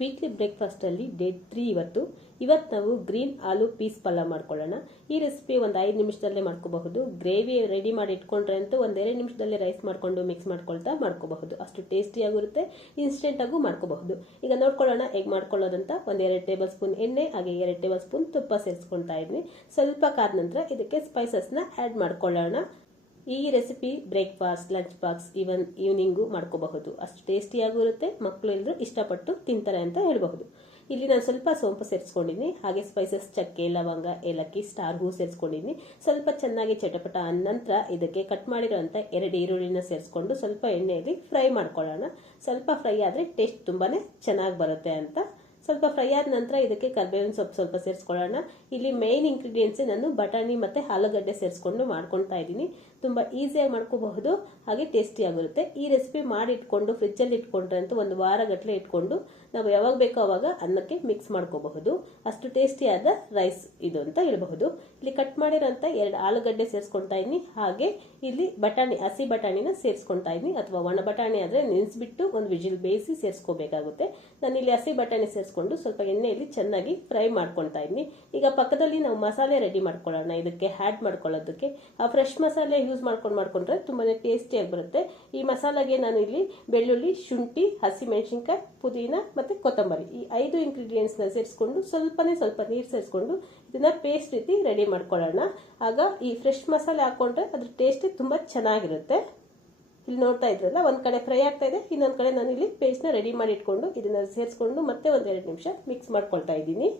Weekly ಬ್ರೇಕ್ಫಾಸ್ಟಲ್ಲಿ day 3 ಇವತ್ತು ನಾವು green ಆಲೂ piece ಪಲ್ಯ ಮಾಡ್ಕೊಳ್ಳೋಣ. ಈ ರೆಸಿಪಿ ಒಂದು 5 ನಿಮಿಷದಲ್ಲೇ ಮಾಡ್ಕೋಬಹುದು. ಗ್ರೇವಿ ರೆಡಿ ಮಾಡಿ ಇಟ್ಕೊಂಡ್ರೆ ಅಂತೂ ಒಂದೆರಡು ನಿಮಿಷದಲ್ಲಿ ರೈಸ್ ಮಾಡ್ಕೊಂಡು ಮಿಕ್ಸ್ ಮಾಡ್ಕೋಬಹುದು. ಅಷ್ಟು ಟೇಸ್ಟಿಯಾಗಿರುತ್ತೆ, ಇನ್ಸ್ಟೆಂಟಾಗೂ ಮಾಡ್ಕೋಬಹುದು. ಈಗ ನೋಡ್ಕೊಳ್ಳೋಣ ಹೇಗೆ ಮಾಡ್ಕೊಳ್ಳೋದಂತ. 1-2 ಟೇಬಲ್ ಸ್ಪೂನ್ ಎಣ್ಣೆ ಹಾಗೆ 2 ಟೇಬಲ್ ಸ್ಪೂನ್ ತುಪ್ಪ ಸೇರಿಸ್ಕೊಳ್ತಾ ಇದ್ದೀನಿ. ಸ್ವಲ್ಪ ಕಾದ ನಂತರ ಇದಕ್ಕೆ ಸ್ಪೈಸಸ್ನ ಆ್ಯಡ್ ಮಾಡ್ಕೊಳ್ಳೋಣ. ಈ recipe breakfast, lunch box, evening ಮಾಡ್ಕೋಬಹುದು. ಅಷ್ಟು ಟೇಸ್ಟಿಯಾಗಿರುತ್ತೆ, ಮಕ್ಕಳು ಎಲ್ಲರೂ ಇಷ್ಟಪಟ್ಟು ತಿಂತಾರೆ ಅಂತ ಹೇಳಬಹುದು. ಇಲ್ಲಿ ನಾನು ಸ್ವಲ್ಪ ಸೋಂಪು ಸೇರಿಸ್ಕೊಂಡಿದ್ದೀನಿ, ಹಾಗೆ ಸ್ಪೈಸಸ್ ಚಕ್ಕೆ, ಲವಂಗ, ಏಲಕ್ಕಿ, ಸ್ಟಾರ್ ಹೂ ಸೇರಿಸ್ಕೊಂಡಿದ್ದೀನಿ. ಸ್ವಲ್ಪ ಚೆನ್ನಾಗಿ ಚಟಪಟ ಅಂದ ನಂತರ ಇದಕ್ಕೆ ಕಟ್ ಮಾಡಿರೋಂಥ 2 ಈರುಳ್ಳಿನ ಸೇರಿಸ್ಕೊಂಡು ಸ್ವಲ್ಪ ಎಣ್ಣೆಯಲ್ಲಿ ಫ್ರೈ ಮಾಡ್ಕೊಳ್ಳೋಣ. ಸ್ವಲ್ಪ ಫ್ರೈ ಆದರೆ ಟೇಸ್ಟ್ ತುಂಬಾನೇ ಚೆನ್ನಾಗಿ ಬರುತ್ತೆ ಅಂತ. ಸ್ವಲ್ಪ ಫ್ರೈ ಆದ ನಂತರ ಇದಕ್ಕೆ ಕರಿಬೇವಿನ ಸೊಪ್ಪು ಸ್ವಲ್ಪ ಸೇರಿಸ್ಕೊಳ್ಳೋಣ. ಇಲ್ಲಿ ಮೇನ್ ಇಂಗ್ರೀಡಿಯೆಂಟ್ಸ್ ನಾನು ಬಟಾಣಿ ಮತ್ತು ಆಲೂಗಡ್ಡೆ ಸೇರಿಸ್ಕೊಂಡು ಮಾಡ್ಕೊಳ್ತಾ ಇದ್ದೀನಿ. ತುಂಬ ಈಸಿಯಾಗಿ ಮಾಡ್ಕೋಬಹುದು, ಹಾಗೆ ಟೇಸ್ಟಿಯಾಗಿರುತ್ತೆ. ಈ ರೆಸಿಪಿ ಮಾಡಿ ಇಟ್ಕೊಂಡು ಫ್ರಿಜ್ಜಲ್ಲಿ ಇಟ್ಕೊಂಡ್ರೆ ಅಂತೂ 1 ವಾರಗಟ್ಟಲೆ ಇಟ್ಕೊಂಡು ನಾವು ಯಾವಾಗ ಬೇಕೋ ಅವಾಗ ಅನ್ನಕ್ಕೆ ಮಿಕ್ಸ್ ಮಾಡ್ಕೋಬಹುದು. ಅಷ್ಟು ಟೇಸ್ಟಿಯಾದ ರೈಸ್ ಇದು ಅಂತ ಹೇಳಬಹುದು. ಇಲ್ಲಿ ಕಟ್ ಮಾಡಿರೋಂಥ 2 ಆಲೂಗಡ್ಡೆ ಸೇರಿಸ್ಕೊಳ್ತಾ ಇದ್ದೀನಿ. ಹಾಗೆ ಇಲ್ಲಿ ಬಟಾಣಿ, ಹಸಿ ಬಟಾಣಿನ ಸೇರಿಸ್ಕೊಳ್ತಾ ಇದ್ದೀನಿ, ಅಥವಾ ಒಣ ಬಟಾಣಿ ಆದರೆ ನೆನೆಸ್ಬಿಟ್ಟು ಒಂದು ವಿಜಿಲ್ ಬೇಯಿಸಿ ಸೇರಿಸ್ಕೋಬೇಕಾಗುತ್ತೆ. ನಾನು ಇಲ್ಲಿ ಹಸಿ ಬಟಾಣಿ ಸೇರಿಸ್ಕೊಂಡು ಸ್ವಲ್ಪ ಎಣ್ಣೆಯಲ್ಲಿ ಚೆನ್ನಾಗಿ ಫ್ರೈ ಮಾಡ್ಕೊಳ್ತಾ ಇದ್ದೀನಿ. ಈಗ ಪಕ್ಕದಲ್ಲಿ ನಾವು ಮಸಾಲೆ ರೆಡಿ ಮಾಡ್ಕೊಳ್ಳೋಣ. ಇದಕ್ಕೆ ಆ್ಯಡ್ ಮಾಡ್ಕೊಳ್ಳೋದಕ್ಕೆ ಆ ಫ್ರೆಶ್ ಮಸಾಲೆ ಯೂಸ್ ಮಾಡ್ಕೊಂಡ್ರೆ ತುಂಬಾನೇ ಟೇಸ್ಟಿಯಾಗಿ ಬರುತ್ತೆ. ಈ ಮಸಾಲೆಗೆ ನಾನು ಇಲ್ಲಿ ಬೆಳ್ಳುಳ್ಳಿ, ಶುಂಠಿ, ಹಸಿಮೆಣಸಿನಕಾಯಿ, ಪುದೀನ ಮತ್ತೆ ಕೊತ್ತಂಬರಿ, ಈ 5 ಇಂಗ್ರೀಡಿಯೆಂಟ್ಸ್ನ ಸೇರಿಸ್ಕೊಂಡು ಸ್ವಲ್ಪ ನೀರು ಸೇರಿಸ್ಕೊಂಡು ಇದನ್ನ ಪೇಸ್ಟ್ ರೀತಿ ರೆಡಿ ಮಾಡ್ಕೊಳ್ಳೋಣ. ಆಗ ಈ ಫ್ರೆಶ್ ಮಸಾಲೆ ಹಾಕೊಂಡ್ರೆ ಅದ್ರ ಟೇಸ್ಟ್ ತುಂಬಾ ಚೆನ್ನಾಗಿರುತ್ತೆ. ಇಲ್ಲಿ ನೋಡ್ತಾ ಇದ್ರಲ್ಲ, ಒಂದ್ ಕಡೆ ಫ್ರೈ ಆಗ್ತಾ ಇದೆ, ಇನ್ನೊಂದ್ ಕಡೆ ನಾನು ಇಲ್ಲಿ ಪೇಸ್ಟ್ ನ ರೆಡಿ ಮಾಡಿ ಇಟ್ಕೊಂಡು ಇದನ್ನ ಸೇರಿಸ್ಕೊಂಡು ಮತ್ತೆ 1-2 ನಿಮಿಷ ಮಿಕ್ಸ್ ಮಾಡ್ಕೊಳ್ತಾ ಇದ್ದೀನಿ.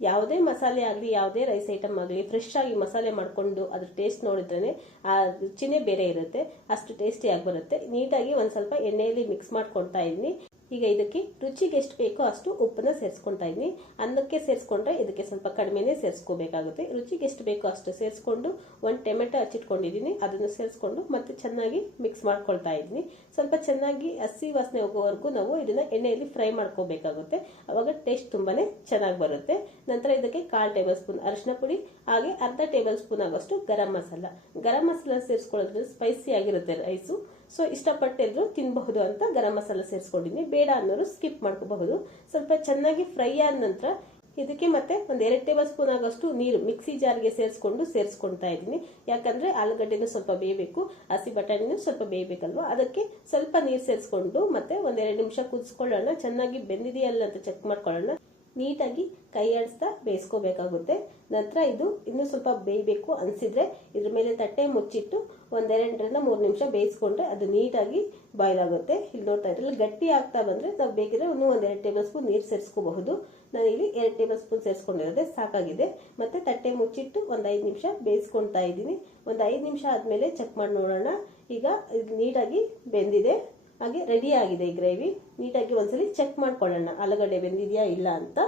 ಯಾವುದೇ ಮಸಾಲೆ ಆಗಲಿ, ಯಾವುದೇ ರೈಸ್ ಐಟಮ್ ಆಗಲಿ, ಫ್ರೆಶ್ ಆಗಿ ಮಸಾಲೆ ಮಾಡ್ಕೊಂಡು ಅದ್ರ ಟೇಸ್ಟ್ ನೋಡಿದ್ರೆ ಆ ರುಚಿನೇ ಬೇರೆ ಇರುತ್ತೆ, ಅಷ್ಟು ಟೇಸ್ಟಿಯಾಗಿ ಬರುತ್ತೆ. ನೀಟಾಗಿ ಒಂದ್ ಸ್ವಲ್ಪ ಎಣ್ಣೆಯಲ್ಲಿ ಮಿಕ್ಸ್ ಮಾಡ್ಕೊಳ್ತಾ ಇದ್ದೀನಿ. ಈಗ ಇದಕ್ಕೆ ರುಚಿಗೆ ಎಷ್ಟು ಬೇಕೋ ಅಷ್ಟು ಉಪ್ಪನ್ನ ಸೇರಿಸ್ಕೊಳ್ತಾ ಇದ್ದೀನಿ. ಅನ್ನಕ್ಕೆ ಸೇರಿಸ್ಕೊಂಡ್ರೆ ಇದಕ್ಕೆ ಸ್ವಲ್ಪ ಕಡಿಮೆನೇ ಸೇರಿಸ್ಕೋಬೇಕಾಗುತ್ತೆ. ರುಚಿಗೆ ಎಷ್ಟು ಬೇಕೋ ಅಷ್ಟು ಸೇರಿಸ್ಕೊಂಡು 1 ಟೊಮೆಟೊ ಹಚ್ಚಿಟ್ಕೊಂಡಿದ್ದೀನಿ, ಅದನ್ನು ಸೇರಿಸ್ಕೊಂಡು ಮತ್ತೆ ಚೆನ್ನಾಗಿ ಮಿಕ್ಸ್ ಮಾಡ್ಕೊಳ್ತಾ ಇದ್ದೀನಿ. ಸ್ವಲ್ಪ ಚೆನ್ನಾಗಿ ಹಸಿ ವಾಸನೆ ಹೋಗೋವರೆಗೂ ನಾವು ಇದನ್ನ ಎಣ್ಣೆಯಲ್ಲಿ ಫ್ರೈ ಮಾಡ್ಕೋಬೇಕಾಗುತ್ತೆ. ಅವಾಗ ಟೇಸ್ಟ್ ತುಂಬಾನೇ ಚೆನ್ನಾಗಿ ಬರುತ್ತೆ. ನಂತರ ಇದಕ್ಕೆ 1/4 ಟೇಬಲ್ ಸ್ಪೂನ್ ಅರಿಶಿನ ಪುಡಿ, ಹಾಗೆ ಅರ್ಧ ಟೇಬಲ್ ಸ್ಪೂನ್ ಆಗೋಷ್ಟು ಗರಂ ಮಸಾಲ ಸೇರಿಸ್ಕೊಳ್ಳೋದ್ರಿಂದ ಸ್ಪೈಸಿ ಆಗಿರುತ್ತೆ ರೈಸು. ಸೊ ಇಷ್ಟಪಟ್ಟೆಲ್ಲರೂ ತಿನ್ನಬಹುದು ಅಂತ ಗರಂ ಮಸಾಲ ಸೇರಿಸ್ಕೊಂಡಿದ್ದೀನಿ. ಬೇಡ ಅನ್ನೋರು ಸ್ಕಿಪ್ ಮಾಡ್ಕೋಬಹುದು. ಸ್ವಲ್ಪ ಚೆನ್ನಾಗಿ ಫ್ರೈ ಆದ ನಂತರ ಇದಕ್ಕೆ ಮತ್ತೆ 1-2 ಟೇಬಲ್ ಸ್ಪೂನ್ ಆಗೋಷ್ಟು ನೀರು ಮಿಕ್ಸಿ ಜಾರ್ಗೆ ಸೇರಿಸ್ಕೊಳ್ತಾ ಇದ್ದೀನಿ. ಯಾಕಂದ್ರೆ ಆಲೂಗಡ್ಡೆನೂ ಸ್ವಲ್ಪ ಬೇಯಬೇಕು, ಹಸಿ ಬಟಾಣಿನೂ ಸ್ವಲ್ಪ ಬೇಯಬೇಕಲ್ವಾ, ಅದಕ್ಕೆ ಸ್ವಲ್ಪ ನೀರು ಸೇರಿಸ್ಕೊಂಡು ಮತ್ತೆ 1-2 ನಿಮಿಷ ಕುದಿಸ್ಕೊಳ್ಳೋಣ. ಚೆನ್ನಾಗಿ ಬೆಂದಿದೆಯಲ್ಲ ಅಂತ ಚೆಕ್ ಮಾಡ್ಕೊಳ್ಳೋಣ. ನೀಟಾಗಿ ಕೈ ಆಡಿಸ್ತಾ ಬೇಯಿಸ್ಕೋಬೇಕಾಗುತ್ತೆ. ನಂತರ ಇದು ಇನ್ನೂ ಸ್ವಲ್ಪ ಬೇಯಬೇಕು ಅನ್ಸಿದ್ರೆ ಇದ್ರ ಮೇಲೆ ತಟ್ಟೆ ಮುಚ್ಚಿಟ್ಟು 1-2-3 ನಿಮಿಷ ಬೇಯಿಸ್ಕೊಂಡ್ರೆ ಅದು ನೀಟಾಗಿ ಬಾಯ್ಲ್ ಆಗುತ್ತೆ. ಇಲ್ಲಿ ನೋಡ್ತಾ ಇದ್ರಲ್ಲಿ ಗಟ್ಟಿ ಆಗ್ತಾ ಬಂದ್ರೆ ನಾವು ಬೇಕಿದ್ರೆ ಇನ್ನೂ 1-2 ಟೇಬಲ್ ಸ್ಪೂನ್ ನೀರು ಸೇರಿಸ್ಕೋಬಹುದು. ನಾನು ಇಲ್ಲಿ 2 ಟೇಬಲ್ ಸ್ಪೂನ್ ಸೇರಿಸ್ಕೊಂಡಿರೋದೇ ಸಾಕಾಗಿದೆ. ಮತ್ತೆ ತಟ್ಟೆ ಮುಚ್ಚಿಟ್ಟು 5 ನಿಮಿಷ ಬೇಯಿಸ್ಕೊಳ್ತಾ ಇದ್ದೀನಿ. 5 ನಿಮಿಷ ಆದ್ಮೇಲೆ ಚೆಕ್ ಮಾಡಿ ನೋಡೋಣ. ಈಗ ಇದು ನೀಟಾಗಿ ಬೆಂದಿದೆ, ಹಾಗೆ ರೆಡಿ ಆಗಿದೆ. ಈ ಗ್ರೇವಿ ನೀಟಾಗಿ ಒಂದ್ಸಲಿ ಚೆಕ್ ಮಾಡ್ಕೊಳ್ಳೋಣ, ಆಲೂಗಡ್ಡೆ ಬೆಂದಿದೆಯಾ ಇಲ್ಲ ಅಂತ.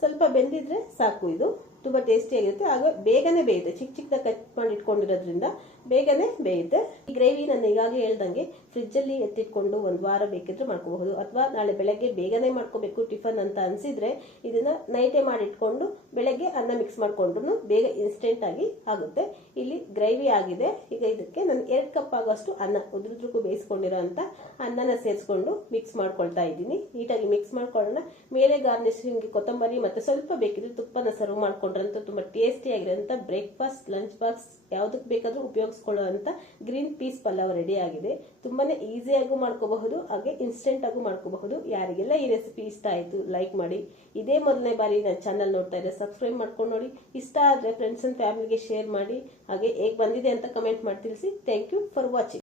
ಸ್ವಲ್ಪ ಬೆಂದಿದ್ರೆ ಸಾಕು. ಇದು ತುಂಬಾ ಟೇಸ್ಟಿ ಆಗಿರುತ್ತೆ, ಆಗ ಬೇಗನೆ ಬೇಯುತ್ತೆ. ಚಿಕ್ಕದಾಗಿ ಕಟ್ ಮಾಡಿ ಇಟ್ಕೊಂಡಿರೋದ್ರಿಂದ ಬೇಗನೆ ಬೇಯುತ್ತೆ. ಈ ಗ್ರೇವಿ ನಾನು ಈಗಾಗಲೇ ಹೇಳ್ದಂಗೆ ಫ್ರಿಜ್ ಅಲ್ಲಿ ಎತ್ತಿಟ್ಕೊಂಡು 1 ವಾರ ಬೇಕಿದ್ರೆ ಮಾಡ್ಕೋಬಹುದು, ಅಥವಾ ನಾಳೆ ಬೆಳಗ್ಗೆ ಬೇಗನೆ ಮಾಡ್ಕೋಬೇಕು ಟಿಫನ್ ಅಂತ ಅನ್ಸಿದ್ರೆ ಇದನ್ನ ನೈಟೇ ಮಾಡಿ ಇಟ್ಕೊಂಡು ಬೆಳಗ್ಗೆ ಅನ್ನ ಮಿಕ್ಸ್ ಮಾಡ್ಕೊಂಡ್ರು ಬೇಗ ಇನ್ಸ್ಟೆಂಟ್ ಆಗಿ ಆಗುತ್ತೆ. ಇಲ್ಲಿ ಗ್ರೇವಿ ಆಗಿದೆ. ಈಗ ಇದಕ್ಕೆ ನಾನು 2 ಕಪ್ ಆಗೋಷ್ಟು ಅನ್ನ ಉದ್ರುದ್ರಕ್ಕೂ ಬೇಯಿಸ್ಕೊಂಡಿರೋ ಅಂತ ಅನ್ನನ ಸೇರಿಸ್ಕೊಂಡು ಮಿಕ್ಸ್ ಮಾಡ್ಕೊಳ್ತಾ ಇದ್ದೀನಿ. ನೀಟಾಗಿ ಮಿಕ್ಸ್ ಮಾಡ್ಕೊಳ್ಳೋಣ. ಮೇಲೆ ಗಾರ್ನಿಶಿಂಗ್ ಕೊತ್ತಂಬರಿ ಮತ್ತೆ ಸ್ವಲ್ಪ ಬೇಕಿದ್ರೆ ತುಪ್ಪನ ಸರ್ವ್ ಮಾಡ್ಕೊಂಡ್ರಂತೂ ತುಂಬಾ ಟೇಸ್ಟಿ ಆಗಿರೋಂಥ ಬ್ರೇಕ್ಫಾಸ್ಟ್, ಲಂಚ್ ಬಾಕ್ಸ್ ಯಾವುದಕ್ಕೆ ಬೇಕಾದ್ರೂ ಉಪಯೋಗಿಸ್ಕೊಳ್ಳುವಂತ ಗ್ರೀನ್ ಪೀಸ್ ಪಲಾವ್ ರೆಡಿ ಆಗಿದೆ. ತುಂಬಾನೇ ಈಸಿಯಾಗೂ ಮಾಡ್ಕೋಬಹುದು, ಹಾಗೆ ಇನ್ಸ್ಟೆಂಟ್ ಆಗೂ ಮಾಡ್ಕೋಬಹುದು. ಯಾರಿಗೆಲ್ಲ ಈ ರೆಸಿಪಿ ಇಷ್ಟ ಆಯ್ತು ಲೈಕ್ ಮಾಡಿ. ಇದೇ ಮೊದಲನೇ ಬಾರಿ ನನ್ನ ಚಾನಲ್ ನೋಡ್ತಾ ಇದ್ರೆ ಸಬ್ಸ್ಕ್ರೈಬ್ ಮಾಡ್ಕೊಂಡು ನೋಡಿ. ಇಷ್ಟ ಆದ್ರೆ ಫ್ರೆಂಡ್ಸ್ ಅಂಡ್ ಫ್ಯಾಮಿಲಿಗೆ ಶೇರ್ ಮಾಡಿ. ಹಾಗೆ ಹೇಗೆ ಬಂದಿದೆ ಅಂತ ಕಮೆಂಟ್ ಮಾಡಿ ತಿಳಿಸಿ. Thank you for watching.